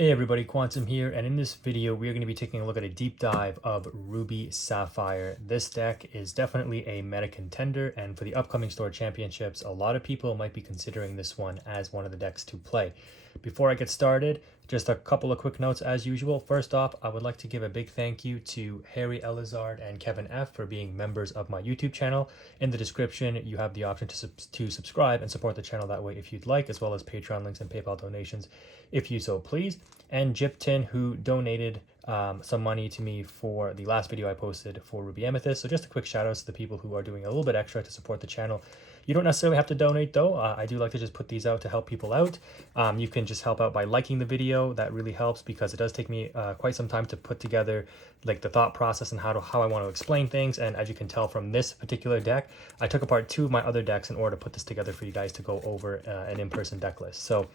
Hey everybody, Quantum here, and in this video we are going to be taking a look at a deep dive of Ruby Sapphire. This deck is definitely a meta contender, and for the upcoming store championships, a lot of people might be considering this one as one of the decks to play. Before I get started, just a couple of quick notes as usual. First off, I would like to give a big thank you to Harry Elizard and Kevin F for being members of my YouTube channel. In the description, you have the option to subscribe and support the channel that way if you'd like, as well as Patreon links and PayPal donations if you so please. And Jipton, who donated some money to me for the last video I posted for Ruby Amethyst. So just a quick shout out to the people who are doing a little bit extra to support the channel. You don't necessarily have to donate though. I do like to just put these out to help people out. You can just help out by liking the video. That really helps because it does take me quite some time to put together like the thought process and how I want to explain things. And as you can tell from this particular deck, I took apart two of my other decks in order to put this together for you guys to go over an in-person deck list. So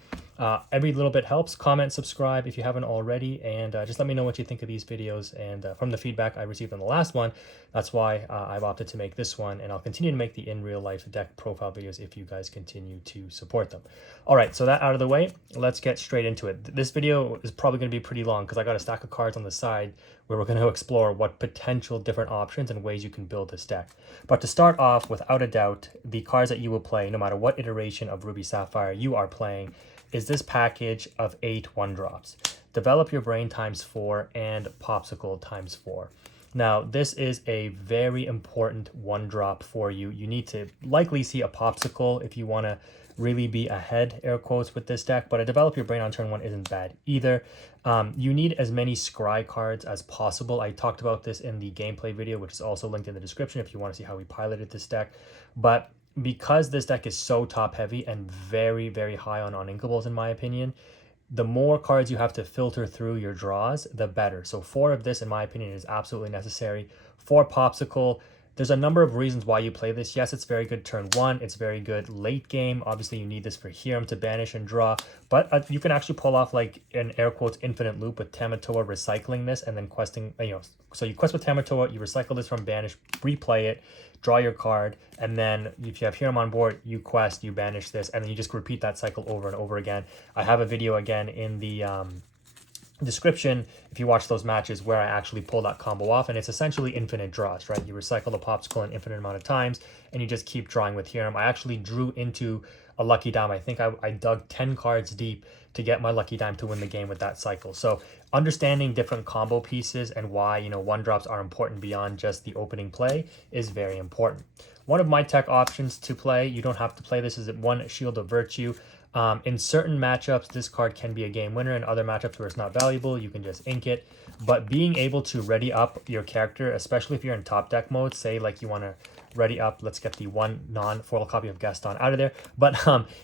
every little bit helps. Comment, subscribe if you haven't already, and just let me know what you think of these videos. And from the feedback I received on the last one, that's why I've opted to make this one, and I'll continue to make the in real life deck profile videos if you guys continue to support them. All right, so that out of the way, let's get straight into it. This video is probably going to be pretty long because I got a stack of cards on the side where we're going to explore what potential different options and ways you can build this deck. But to start off, without a doubt, the cards that you will play, no matter what iteration of Ruby Sapphire you are playing, is this package of 8 1-drops. Develop Your Brain ×4 and Popsicle ×4. Now, this is a very important 1-drop for you. You need to likely see a Popsicle if you want to really be ahead, air quotes, with this deck, but a Develop Your Brain on turn 1 isn't bad either. You need as many scry cards as possible. I talked about this in the gameplay video, which is also linked in the description if you want to see how we piloted this deck. But because this deck is so top heavy and very, very high on uninkables in my opinion, the more cards you have to filter through your draws, the better. So 4 of this, in my opinion, is absolutely necessary. 4 Popsicle. There's a number of reasons why you play this. Yes, it's very good turn 1. It's very good late game. Obviously, you need this for Hiram to banish and draw. But you can actually pull off like an air quotes infinite loop with Tamatoa recycling this and then questing, so you quest with Tamatoa, you recycle this from banish, replay it, draw your card, and then if you have Hiram on board, you quest, you banish this, and then you just repeat that cycle over and over again. I have a video again in the description if you watch those matches where I actually pull that combo off, and it's essentially infinite draws, right? You recycle the Popsicle an infinite amount of times and you just keep drawing with Hiram. I actually drew into a lucky dime. I think I dug 10 cards deep to get my lucky dime to win the game with that cycle. So understanding different combo pieces and why 1-drops are important beyond just the opening play is very important. One of my tech options to play, you don't have to play this, is 1 Shield of Virtue. In certain matchups, this card can be a game winner. In other matchups where it's not valuable, you can just ink it. But being able to ready up your character, especially if you're in top deck mode, say like you want to ready up, let's get the 1 non-foil copy of Gaston out of there. But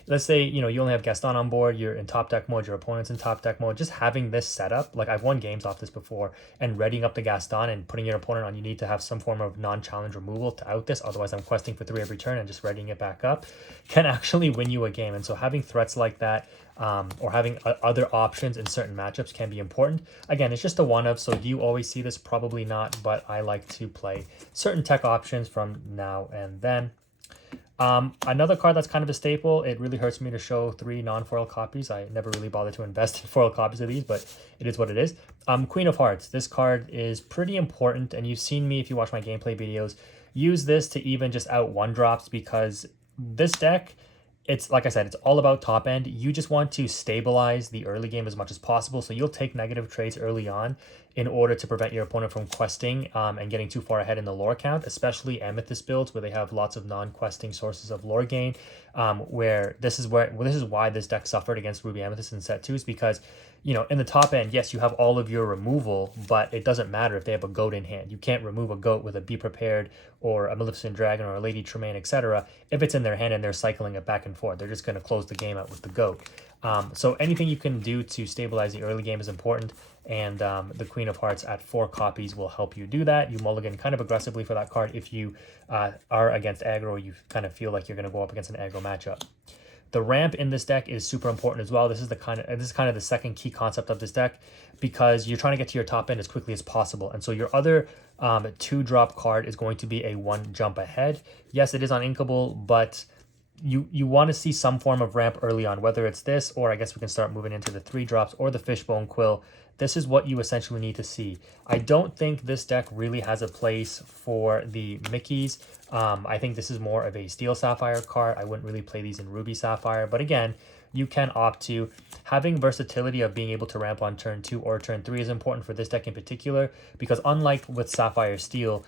let's say, you only have Gaston on board, you're in top deck mode, your opponent's in top deck mode. Just having this setup, like I've won games off this before, and readying up the Gaston and putting your opponent on, you need to have some form of non-challenge removal to out this. Otherwise, I'm questing for 3 every turn and just readying it back up can actually win you a game. And so having threats like that, or having other options in certain matchups can be important. Again, it's just a one of, so do you always see this? Probably not, but I like to play certain tech options from now and then. Another card that's kind of a staple, it really hurts me to show 3 non-foil copies. I never really bothered to invest in foil copies of these, but it is what it is. Queen of Hearts. This card is pretty important, and you've seen me, if you watch my gameplay videos, use this to even just out 1-drops, because this deck, it's like I said, it's all about top end. You just want to stabilize the early game as much as possible. So you'll take negative trades early on in order to prevent your opponent from questing and getting too far ahead in the lore count, especially Amethyst builds where they have lots of non-questing sources of lore gain. This is why this deck suffered against Ruby Amethyst in set 2, is because in the top end, yes, you have all of your removal, but it doesn't matter if they have a goat in hand. You can't remove a goat with a Be Prepared or a Maleficent Dragon or a Lady Tremaine, etc. if it's in their hand and they're cycling it back and forth. They're just going to close the game out with the goat. So anything you can do to stabilize the early game is important, and the Queen of Hearts at 4 copies will help you do that. You mulligan kind of aggressively for that card if you are against aggro, or you kind of feel like you're going to go up against an aggro matchup. The ramp in this deck is super important as well. This is kind of the second key concept of this deck, because you're trying to get to your top end as quickly as possible. And so your other 2-drop card is going to be a 1 jump ahead. Yes, it is uninkable, but you want to see some form of ramp early on, whether it's this, or I guess we can start moving into the 3 drops or the Fishbone Quill. This is what you essentially need to see. I don't think this deck really has a place for the Mickeys. I think this is more of a Steel Sapphire card. I wouldn't really play these in Ruby Sapphire, but again, you can opt to. Having versatility of being able to ramp on turn 2 or turn 3 is important for this deck in particular, because unlike with Sapphire Steel,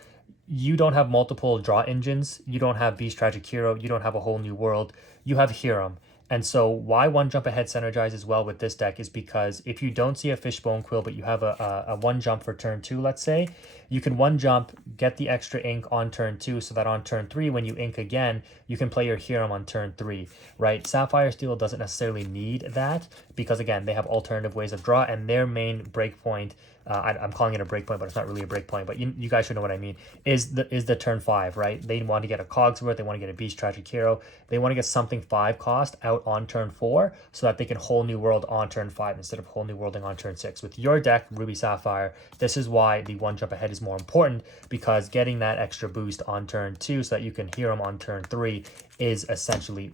you don't have multiple draw engines, you don't have Beast Tragic Hero, you don't have a whole new world, you have Hiram. And so why one jump ahead synergizes well with this deck is because if you don't see a Fishbone Quill, but you have a one jump for turn 2, let's say, you can one jump, get the extra ink on turn 2, so that on turn 3, when you ink again, you can play your Hiram on turn 3, right? Sapphire Steel doesn't necessarily need that because, again, they have alternative ways of draw, and their main breakpoint, I'm calling it a breakpoint, but it's not really a breakpoint, but you guys should know what I mean, is the turn 5, right? They want to get a Cogsworth, they want to get a Beast Tragic Hero, they want to get something 5 cost out on turn 4 so that they can whole new world on turn 5 instead of whole new worlding on turn 6. With your deck, Ruby Sapphire, this is why the one jump ahead is more important, because getting that extra boost on turn 2 so that you can hear them on turn 3 is essentially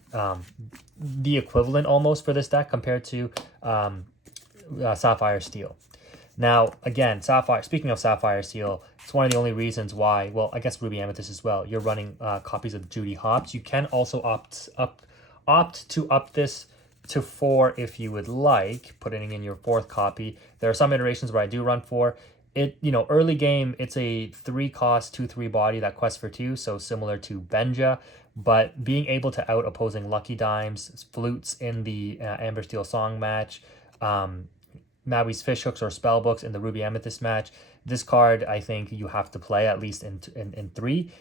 the equivalent almost for this deck compared to Sapphire Steel. Now, again, Sapphire, speaking of Sapphire Steel, it's one of the only reasons why, well, I guess Ruby Amethyst as well, you're running copies of Judy Hopps. You can also opt to up this to 4 if you would like, putting in your 4th copy. There are some iterations where I do run 4. It, you know, early game, it's a 3 cost, 2/3 body that quests for 2, so similar to Benja, but being able to out opposing Lucky Dimes, Flutes in the Amber Steel Song match, Maui's Fishhooks or Spellbooks in the Ruby Amethyst match. This card, I think you have to play at least in 3.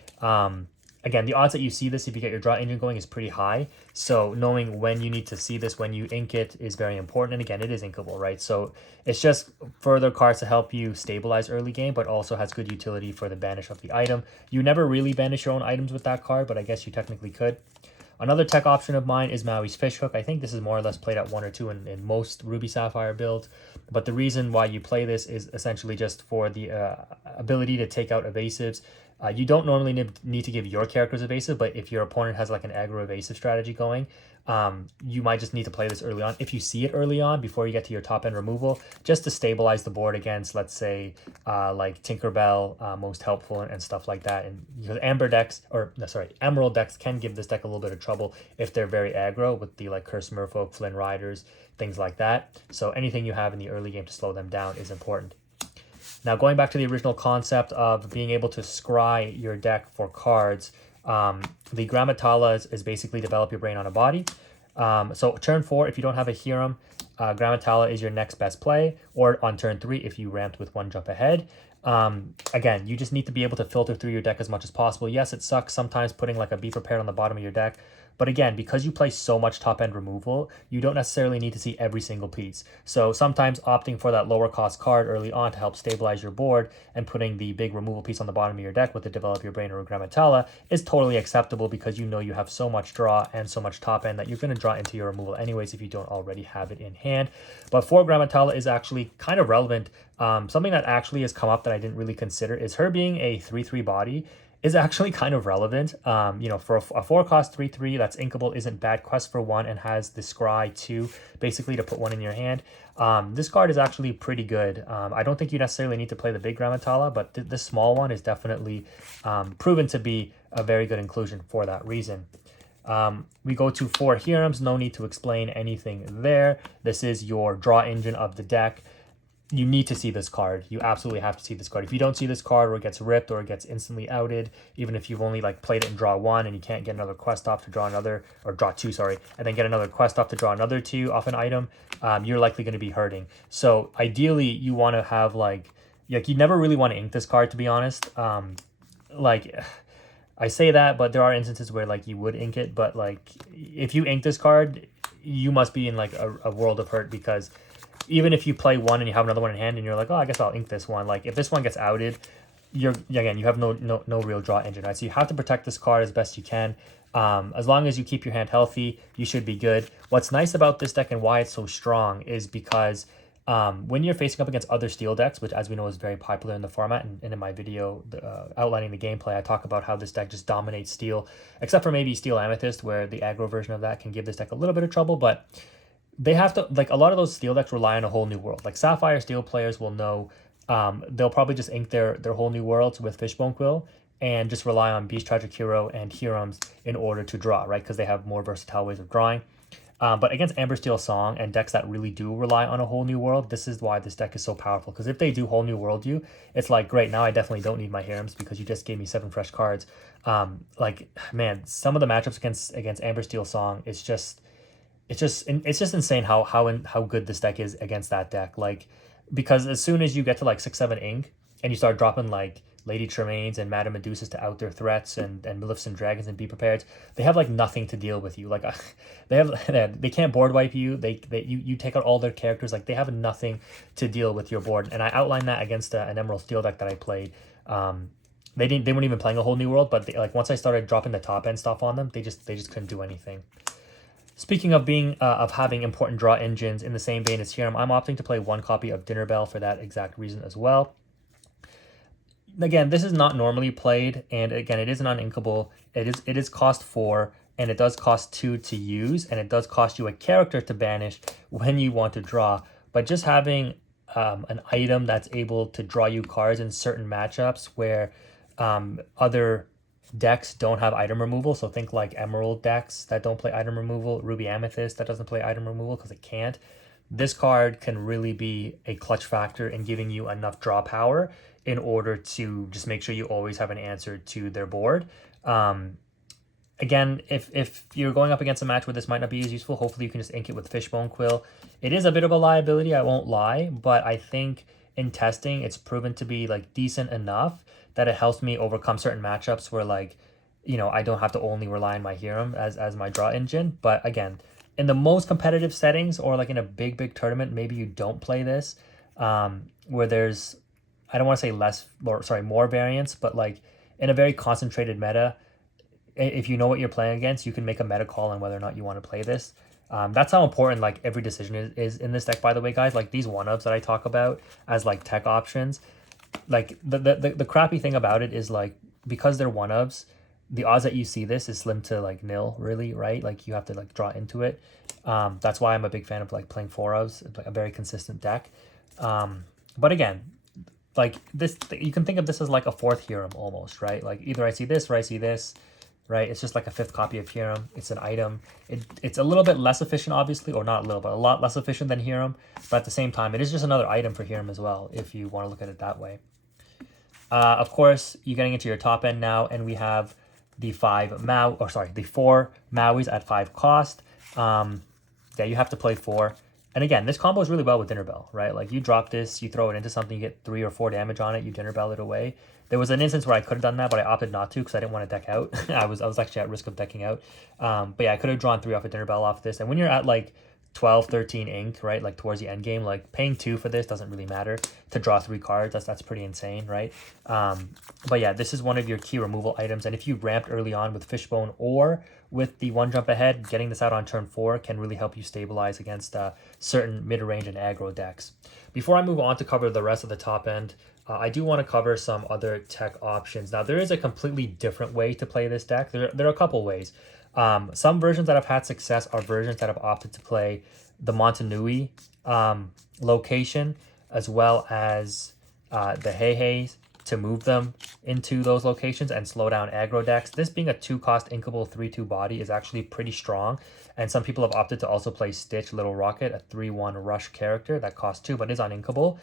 Again, the odds that you see this if you get your draw engine going is pretty high. So knowing when you need to see this, when you ink it, is very important. And again, it is inkable, right? So it's just further cards to help you stabilize early game, but also has good utility for the banish of the item. You never really banish your own items with that card, but I guess you technically could. Another tech option of mine is Maui's Fishhook. I think this is more or less played at 1 or 2 in most Ruby Sapphire builds. But the reason why you play this is essentially just for the ability to take out evasives. You don't normally need to give your characters evasive, but if your opponent has like an aggro evasive strategy going, you might just need to play this early on. If you see it early on before you get to your top end removal, just to stabilize the board against, let's say, like Tinkerbell, most helpful and stuff like that. And because Emerald decks can give this deck a little bit of trouble if they're very aggro with the like Curse Merfolk, Flynn Riders, things like that. So anything you have in the early game to slow them down is important. Now, going back to the original concept of being able to scry your deck for cards, the Grammatala is basically develop your brain on a body. So turn 4, if you don't have a Hiram, Grammatala is your next best play, or on turn 3 if you ramped with one jump ahead. Again, you just need to be able to filter through your deck as much as possible. Yes, it sucks sometimes putting like a Be Prepared on the bottom of your deck, but again, because you play so much top-end removal, you don't necessarily need to see every single piece. So sometimes opting for that lower cost card early on to help stabilize your board and putting the big removal piece on the bottom of your deck with the Develop Your Brain or Grammatala is totally acceptable, because you know you have so much draw and so much top-end that you're going to draw into your removal anyways if you don't already have it in hand. But for Grammatala is actually kind of relevant. Something that actually has come up that I didn't really consider is her being a 3/3 body is actually kind of relevant. You know, for a 4-cost 3/3 that's inkable isn't bad. Quest for 1 and has the scry 2, basically to put 1 in your hand. This card is actually pretty good. I don't think you necessarily need to play the big Grammatala, but this small one is definitely proven to be a very good inclusion for that reason. We go to 4 Hirams, no need to explain anything there. This is your draw engine of the deck. You need to see this card. You absolutely have to see this card. If you don't see this card, or it gets ripped, or it gets instantly outed, even if you've only like played it and draw 1 and you can't get another quest off to draw another, or draw 2, sorry, and then get another quest off to draw another 2 off an item, you're likely going to be hurting. So ideally, you want to have like you never really want to ink this card, to be honest. Like I say that, but there are instances where like you would ink it, but like if you ink this card, you must be in like a world of hurt, because even if you play 1 and you have another one in hand and you're like, oh, I guess I'll ink this one. Like if this one gets outed, you have no real draw engine, right? So you have to protect this card as best you can. As long as you keep your hand healthy, you should be good. What's nice about this deck and why it's so strong is because When you're facing up against other steel decks, which as we know is very popular in the format, and in my video outlining the gameplay, I talk about how this deck just dominates steel, except for maybe Steel Amethyst, where the aggro version of that can give this deck a little bit of trouble, but they have to, like, a lot of those steel decks rely on a whole new world. Like Sapphire Steel players will know, they'll probably just ink their whole new worlds with Fishbone Quill and just rely on Beast Tragic Hero and Hirams in order to draw, right? Because they have more versatile ways of drawing. But against Amber Steel Song and decks that really do rely on a whole new world, this is why this deck is so powerful. Because if they do whole new world you, it's like, great, now I definitely don't need my Hirams because you just gave me 7 fresh cards. Like, man, some of the matchups against Amber Steel Song is just, it's just insane how good this deck is against that deck. Like, because as soon as you get to like 6-7 ink and you start dropping like Lady Tremaines and Madame Medusas to out their threats and Maleficent Dragons and Be Prepared, they have like nothing to deal with you. Like they can't board wipe you. You take out all their characters. Like they have nothing to deal with your board. And I outlined that against an Emerald Steel deck that I played. They weren't even playing a whole new world, but like once I started dropping the top end stuff on them, they just couldn't do anything. Speaking of having important draw engines, in the same vein as Hiram, I'm opting to play 1 copy of Dinner Bell for that exact reason as well. Again, this is not normally played, and again, it is an uninkable. It is cost 4, and it does cost 2 to use, and it does cost you a character to banish when you want to draw. But just having an item that's able to draw you cards in certain matchups where other decks don't have item removal, so think like Emerald decks that don't play item removal, Ruby Amethyst that doesn't play item removal because it can't. This card can really be a clutch factor in giving you enough draw power in order to just make sure you always have an answer to their board. Again, if you're going up against a match where this might not be as useful, hopefully you can just ink it with Fishbone Quill. It is a bit of a liability, I won't lie, but I think in testing it's proven to be like decent enough that it helps me overcome certain matchups where, like, you know, I don't have to only rely on my Hiram as my draw engine. But again, in the most competitive settings or like in a big tournament, maybe you don't play this, where there's, I don't want to say more variance, but like in a very concentrated meta, if you know what you're playing against, you can make a meta call on whether or not you want to play this. That's how important like every decision is in this deck, by the way, guys. Like these 1-ups that I talk about as like tech options, like the crappy thing about it is, like, because they're 1-ups, the odds that you see this is slim to like nil, really, right? Like you have to like draw into it. That's why I'm a big fan of like playing 4-ups, a very consistent deck. But again, like this, you can think of this as like a 4th Hiram almost, right? Like either I see this or I see this, right? It's just like a 5th copy of Hiram. It's an item. It's a little bit less efficient, obviously, or not a little, but a lot less efficient than Hiram. But at the same time, it is just another item for Hiram as well, if you want to look at it that way. Of course, you're getting into your top end now, and we have the 4 Mauis at 5 cost. Yeah, you have to play 4. And again, this combo is really well with Dinner Bell, right? Like you drop this, you throw it into something, you get 3 or 4 damage on it, you Dinner Bell it away. There was an instance where I could have done that, but I opted not to because I didn't want to deck out. I was actually at risk of decking out. But yeah, I could have drawn 3 off a Dinner Bell off this. And when you're at like 12, 13 ink, right, like towards the end game, like paying 2 for this doesn't really matter to draw 3 cards. That's pretty insane, right? But yeah, this is one of your key removal items. And if you ramped early on with Fishbone or with the 1 jump ahead, getting this out on turn 4 can really help you stabilize against certain mid-range and aggro decks. Before I move on to cover the rest of the top end, I do want to cover some other tech options. Now, there is a completely different way to play this deck. There are a couple ways. Some versions that have had success are versions that have opted to play the Montanui location, as well as the Heiheis, to move them into those locations and slow down aggro decks. This being a 2-cost inkable 3/2 body is actually pretty strong. And some people have opted to also play Stitch Little Rocket, a 3/1 rush character that costs 2 but is uninkable.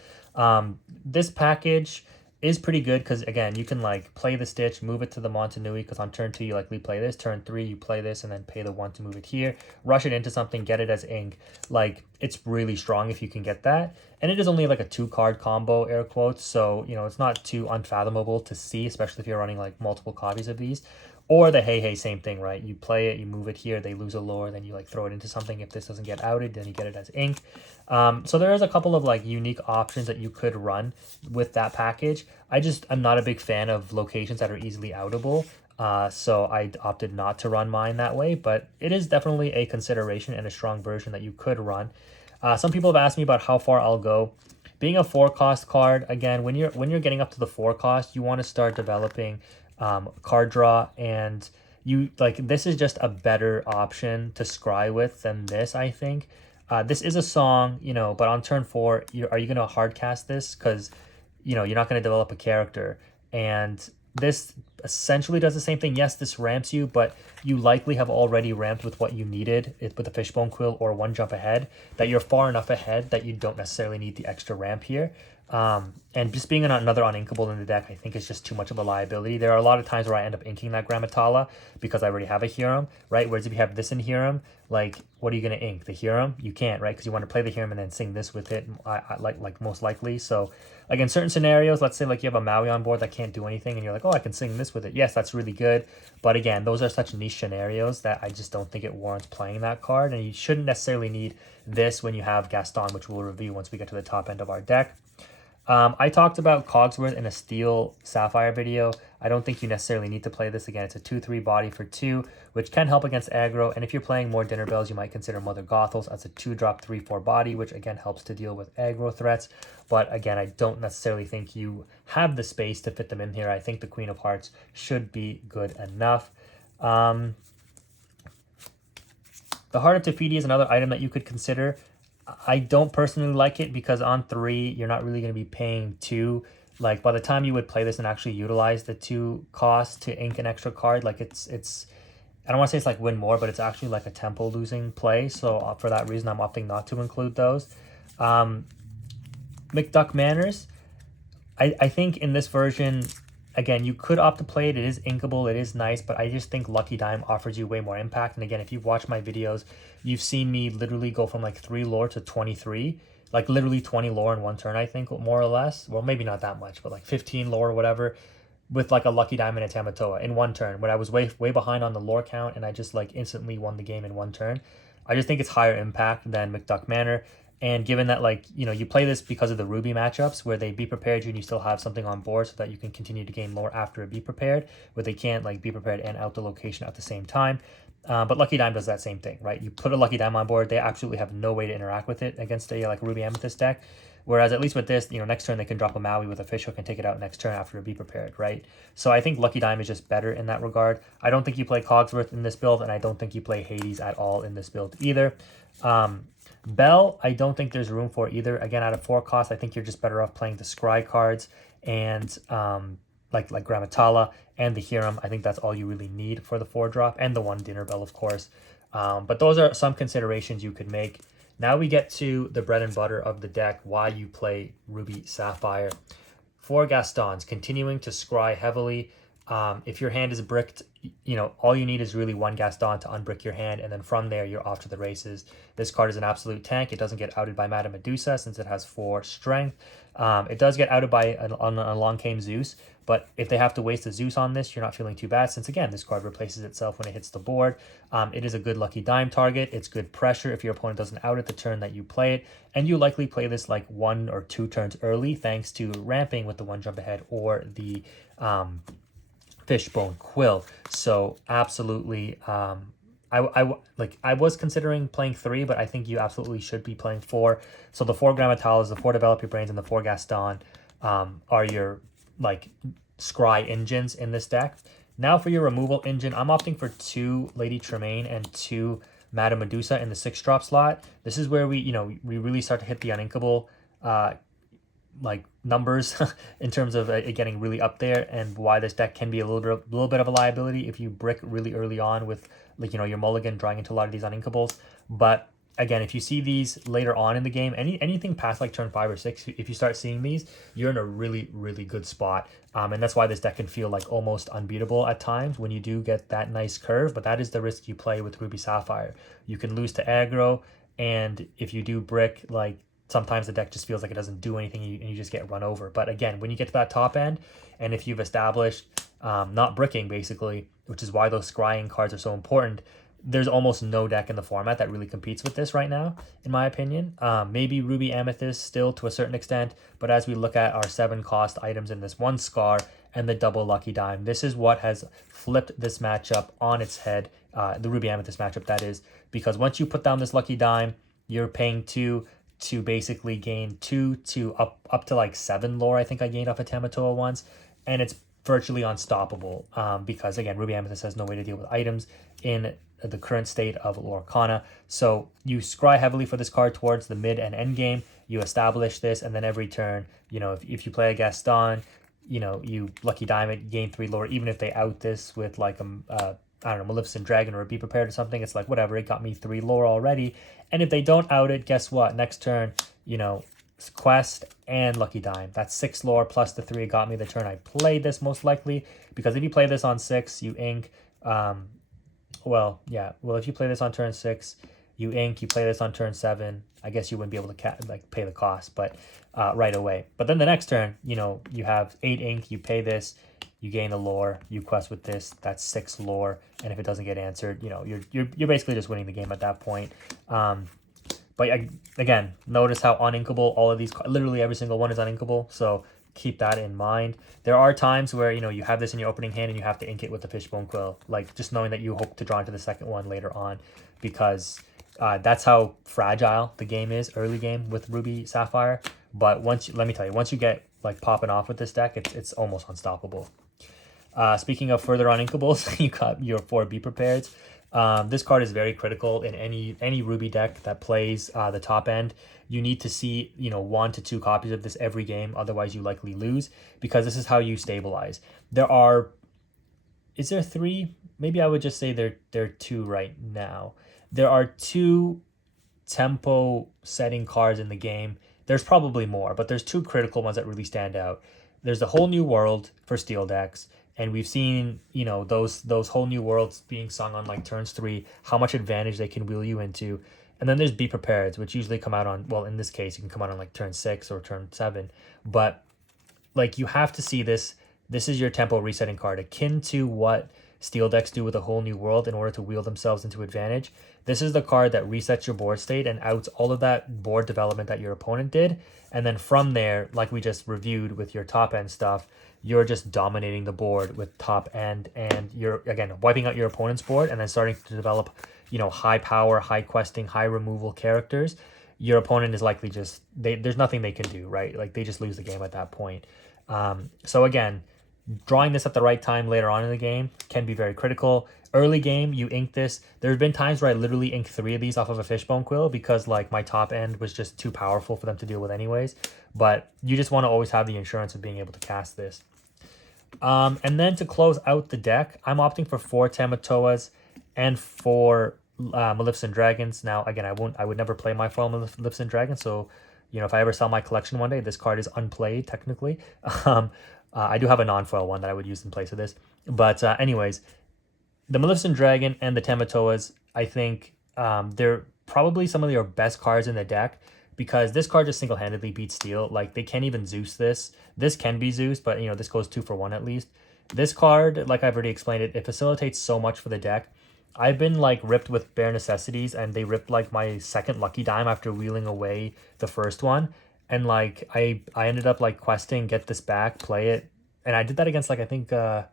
This package is pretty good because, again, you can like play the Stitch, move it to the Montanui, because on turn 2 you likely play this, turn 3 you play this, and then pay the 1 to move it here, rush it into something, get it as ink. Like, it's really strong if you can get that. And it is only like a 2-card combo, air quotes, so, you know, it's not too unfathomable to see, especially if you're running like multiple copies of these. Or the Hey, same thing, right? You play it, you move it here, they lose a lore, then you like throw it into something. If this doesn't get outed, then you get it as ink. So there is a couple of like unique options that you could run with that package. I'm not a big fan of locations that are easily outable. So I opted not to run mine that way, but it is definitely a consideration and a strong version that you could run. Some people have asked me about how far I'll go. Being a 4-cost card, again, when you're getting up to the 4-cost, you want to start developing card draw, and you like this is just a better option to scry with than this, I think. This is a song, but on turn 4, are you going to hard cast this? Because, you're not going to develop a character. And this essentially does the same thing. Yes, this ramps you, but you likely have already ramped with what you needed with the Fishbone Quill or one jump ahead, that you're far enough ahead that you don't necessarily need the extra ramp here. And just being another uninkable in the deck, I think is just too much of a liability. There are a lot of times where I end up inking that Grammatala because I already have a Hiram, right? Whereas if you have this in Hiram, like, what are you going to ink? The Hiram? You can't, right? Because you want to play the Hiram and then sing this with it, like most likely. So, like in certain scenarios, let's say like you have a Maui on board that can't do anything and you're like, oh, I can sing this with it. Yes, that's really good. But again, those are such niche scenarios that I just don't think it warrants playing that card. And you shouldn't necessarily need this when you have Gaston, which we'll review once we get to the top end of our deck. I talked about Cogsworth in a Steel Sapphire video. I don't think you necessarily need to play this. Again, it's a 2/3 body for 2, which can help against aggro. And if you're playing more Dinner Bells, you might consider Mother Gothels as a 2-drop 3/4 body, which again helps to deal with aggro threats. But again, I don't necessarily think you have the space to fit them in here. I think the Queen of Hearts should be good enough. The Heart of Tefiti is another item that you could consider. I don't personally like it because on 3, you're not really going to be paying 2. Like, by the time you would play this and actually utilize the 2 cost to ink an extra card, like it's I don't want to say it's like win more, but it's actually like a tempo losing play. So for that reason, I'm opting not to include those. McDuck Manners, I think in this version, again, you could opt to play it. It is inkable. It is nice, but I just think Lucky Dime offers you way more impact. And again, if you've watched my videos, you've seen me literally go from like 3 lore to 23. Like literally 20 lore in one turn, I think, more or less. Well, maybe not that much, but like 15 lore or whatever with like a Lucky Dime and a Tamatoa in one turn when I was way behind on the lore count and I just like instantly won the game in one turn. I just think it's higher impact than McDuck Manor. And given that, like, you play this because of the Ruby matchups where they Be Prepared you and you still have something on board so that you can continue to gain lore after a Be Prepared, where they can't, like, Be Prepared and out the location at the same time. But Lucky Dime does that same thing, right? You put a Lucky Dime on board, they absolutely have no way to interact with it against a, like, Ruby Amethyst deck. Whereas at least with this, next turn they can drop a Maui with a Fishhook and take it out next turn after a Be Prepared, right? So I think Lucky Dime is just better in that regard. I don't think you play Cogsworth in this build, and I don't think you play Hades at all in this build either. Bell, I don't think there's room for either. Again, out of 4 costs, I think you're just better off playing the Scry cards and like Grammatala and the Hiram. I think that's all you really need for the 4-drop, and the 1 Dinner Bell, of course. But those are some considerations you could make. Now we get to the bread and butter of the deck, why you play Ruby Sapphire. 4 Gastons, continuing to scry heavily. If your hand is bricked, all you need is really 1 Gaston to unbrick your hand, and then from there, you're off to the races. This card is an absolute tank. It doesn't get outed by Madame Medusa since it has 4 strength. It does get outed by Along Came Zeus, but if they have to waste a Zeus on this, you're not feeling too bad since, again, this card replaces itself when it hits the board. It is a good Lucky Dime target. It's good pressure if your opponent doesn't out it the turn that you play it, and you likely play this like 1 or 2 turns early thanks to ramping with the 1 jump ahead or the Fishbone Quill. So absolutely, I was considering playing 3, but I think you absolutely should be playing 4. So the 4 Grammatalas, the 4 Develop Your Brains, and the 4 Gaston are your like scry engines in this deck. Now for your removal engine, I'm opting for 2 Lady Tremaine and 2 Madame Medusa in the 6-drop slot. This is where we really start to hit the uninkable like numbers in terms of it getting really up there, and why this deck can be a little bit of a liability if you brick really early on with like your mulligan drawing into a lot of these uninkables. But again, if you see these later on in the game, anything past like turn 5 or 6, if you start seeing these, you're in a really good spot. And that's why this deck can feel like almost unbeatable at times when you do get that nice curve. But that is the risk you play with Ruby Sapphire. You can lose to aggro, and if you do brick, like sometimes the deck just feels like it doesn't do anything and you just get run over. But again, when you get to that top end, and if you've established not bricking basically, which is why those scrying cards are so important, there's almost no deck in the format that really competes with this right now, in my opinion. Maybe Ruby Amethyst still to a certain extent, but as we look at our 7 cost items in this 1 Scar and the double Lucky Dime, this is what has flipped this matchup on its head, the Ruby Amethyst matchup, that is, because once you put down this Lucky Dime, you're paying 2 to basically gain 2 to up to like 7 lore. I think I gained off a Tamatoa once, and it's virtually unstoppable, because again, Ruby Amethyst has no way to deal with items in the current state of Lorcana. So you scry heavily for this card towards the mid and end game. You establish this, and then every turn, if you play a Gaston, you Lucky Diamond, gain 3 lore. Even if they out this with like I don't know, Maleficent Dragon or Be Prepared or something, it's like, whatever, it got me 3 lore already. And if they don't out it, guess what? Next turn, Quest and Lucky Dime. That's 6 lore plus the 3 it got me the turn I played this, most likely. Because if you play this on 6, you ink. If you play this on turn 6, you ink. You play this on turn 7, I guess you wouldn't be able to pay the cost, but right away. But then the next turn, you have 8 ink, you pay this, you gain a lore, you quest with this, that's 6 lore, and if it doesn't get answered, you're basically just winning the game at that point. But again, notice how uninkable all of these, literally every single one is uninkable, so keep that in mind. There are times where, you have this in your opening hand and you have to ink it with the Fishbone Quill, like just knowing that you hope to draw into the second one later on, because that's how fragile the game is, early game with Ruby Sapphire. But let me tell you, once you get like popping off with this deck, it's almost unstoppable. Speaking of further uninkables, you got your 4 Be Prepared. This card is very critical in any Ruby deck that plays the top end. You need to see 1 to 2 copies of this every game, otherwise you likely lose, because this is how you stabilize. Is there 3? Maybe I would just say there are 2 right now. There are 2 tempo setting cards in the game. There's probably more, but there's 2 critical ones that really stand out. There's the Whole New World for steel decks, and we've seen those Whole New Worlds being sung on like turns 3, how much advantage they can wheel you into. And then there's Be Prepared, which usually come out on, well, in this case you can come out on like turn 6 or turn 7, but like you have to see this is your tempo resetting card, akin to what steel decks do with a Whole New World in order to wheel themselves into advantage. This is the card that resets your board state and outs all of that board development that your opponent did. And then from there, like we just reviewed with your top end stuff, you're just dominating the board with top end, and you're, again, wiping out your opponent's board and then starting to develop, high power, high questing, high removal characters. Your opponent is likely just, there's nothing they can do, right? Like they just lose the game at that point. So again, drawing this at the right time later on in the game can be very critical. Early game, you ink this. There have been times where I literally inked 3 of these off of a Fishbone Quill because like my top end was just too powerful for them to deal with anyways. But you just want to always have the insurance of being able to cast this. And then to close out the deck, I'm opting for 4 Tamatoas and 4 Maleficent Dragons. Now, again, I would never play my foil Maleficent Dragon, so if I ever sell my collection one day, this card is unplayed technically. I do have a non-foil one that I would use in place of this. But anyways, the Maleficent Dragon and the Tamatoas, I think they're probably some of your best cards in the deck, because this card just single-handedly beats steel. Like, they can't even Zeus this. This can be Zeus, but, this goes 2 for 1 at least. This card, like I've already explained it facilitates so much for the deck. I've been, like, ripped with Bare Necessities, and they ripped, like, my second Lucky Dime after wheeling away the first one. And, like, I ended up, like, questing, get this back, play it. And I did that against, like, I think an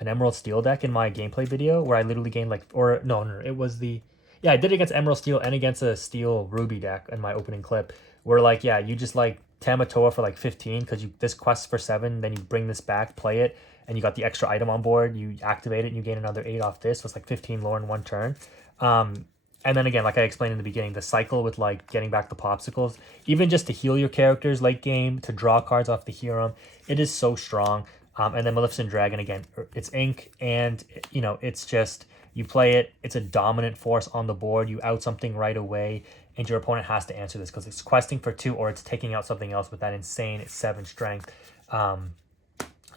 Emerald Steel deck in my gameplay video, where I literally gained, like, it was the... Yeah, I did it against Emerald Steel and against a Steel Ruby deck in my opening clip, where, like, yeah, you just, like, Tamatoa for, like, 15, because this quests for 7, then you bring this back, play it, and you got the extra item on board, you activate it, and you gain another 8 off this, so it's, like, 15 lore in 1 turn. And then, again, like I explained in the beginning, the cycle with, like, getting back the PAWPSICLEs, even just to heal your characters late game, to draw cards off the Hiram, it is so strong. And then Maleficent Dragon, again, it's ink, and, it's just... You play it, it's a dominant force on the board, you out something right away, and your opponent has to answer this because it's questing for 2 or it's taking out something else with that insane 7 strength.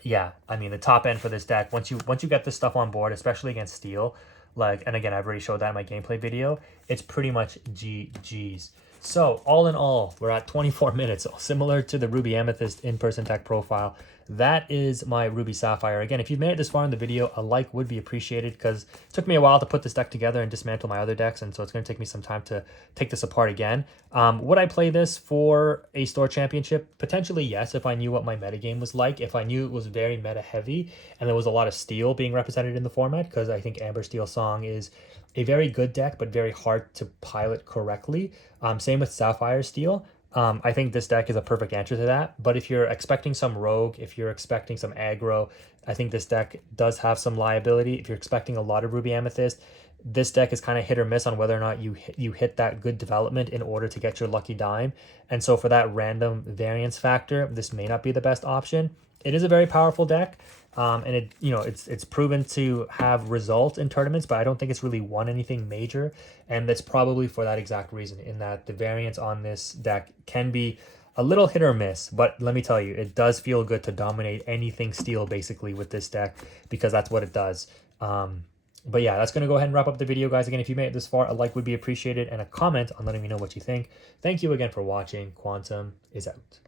Yeah, I mean, the top end for this deck, once you get this stuff on board, especially against steel, like, and again, I've already showed that in my gameplay video, it's pretty much GG's. So, all in all, we're at 24 minutes, similar to the Ruby Amethyst in-person tech profile. That is my Ruby Sapphire. Again, if you've made it this far in the video, a like would be appreciated, because it took me a while to put this deck together and dismantle my other decks, and so it's going to take me some time to take this apart again. Would I play this for a store championship? Potentially, yes, if I knew what my metagame was like, if I knew it was very meta-heavy, and there was a lot of steel being represented in the format, because I think Amber Steel Song is a very good deck, but very hard to pilot correctly. Same with Sapphire Steel. I think this deck is a perfect answer to that. But if you're expecting some rogue, if you're expecting some aggro, I think this deck does have some liability. If you're expecting a lot of Ruby Amethyst, this deck is kind of hit or miss on whether or not you hit that good development in order to get your lucky dime. And so for that random variance factor, this may not be the best option. It is a very powerful deck. And it's proven to have results in tournaments, but I don't think it's really won anything major, and that's probably for that exact reason, in that the variance on this deck can be a little hit or miss. But let me tell you, it does feel good to dominate anything steel basically with this deck, because that's what it does. But yeah, that's going to go ahead and wrap up the video, guys. Again, if you made it this far, a like would be appreciated, and a comment on letting me know what you think. Thank you again for watching. Quantum is out.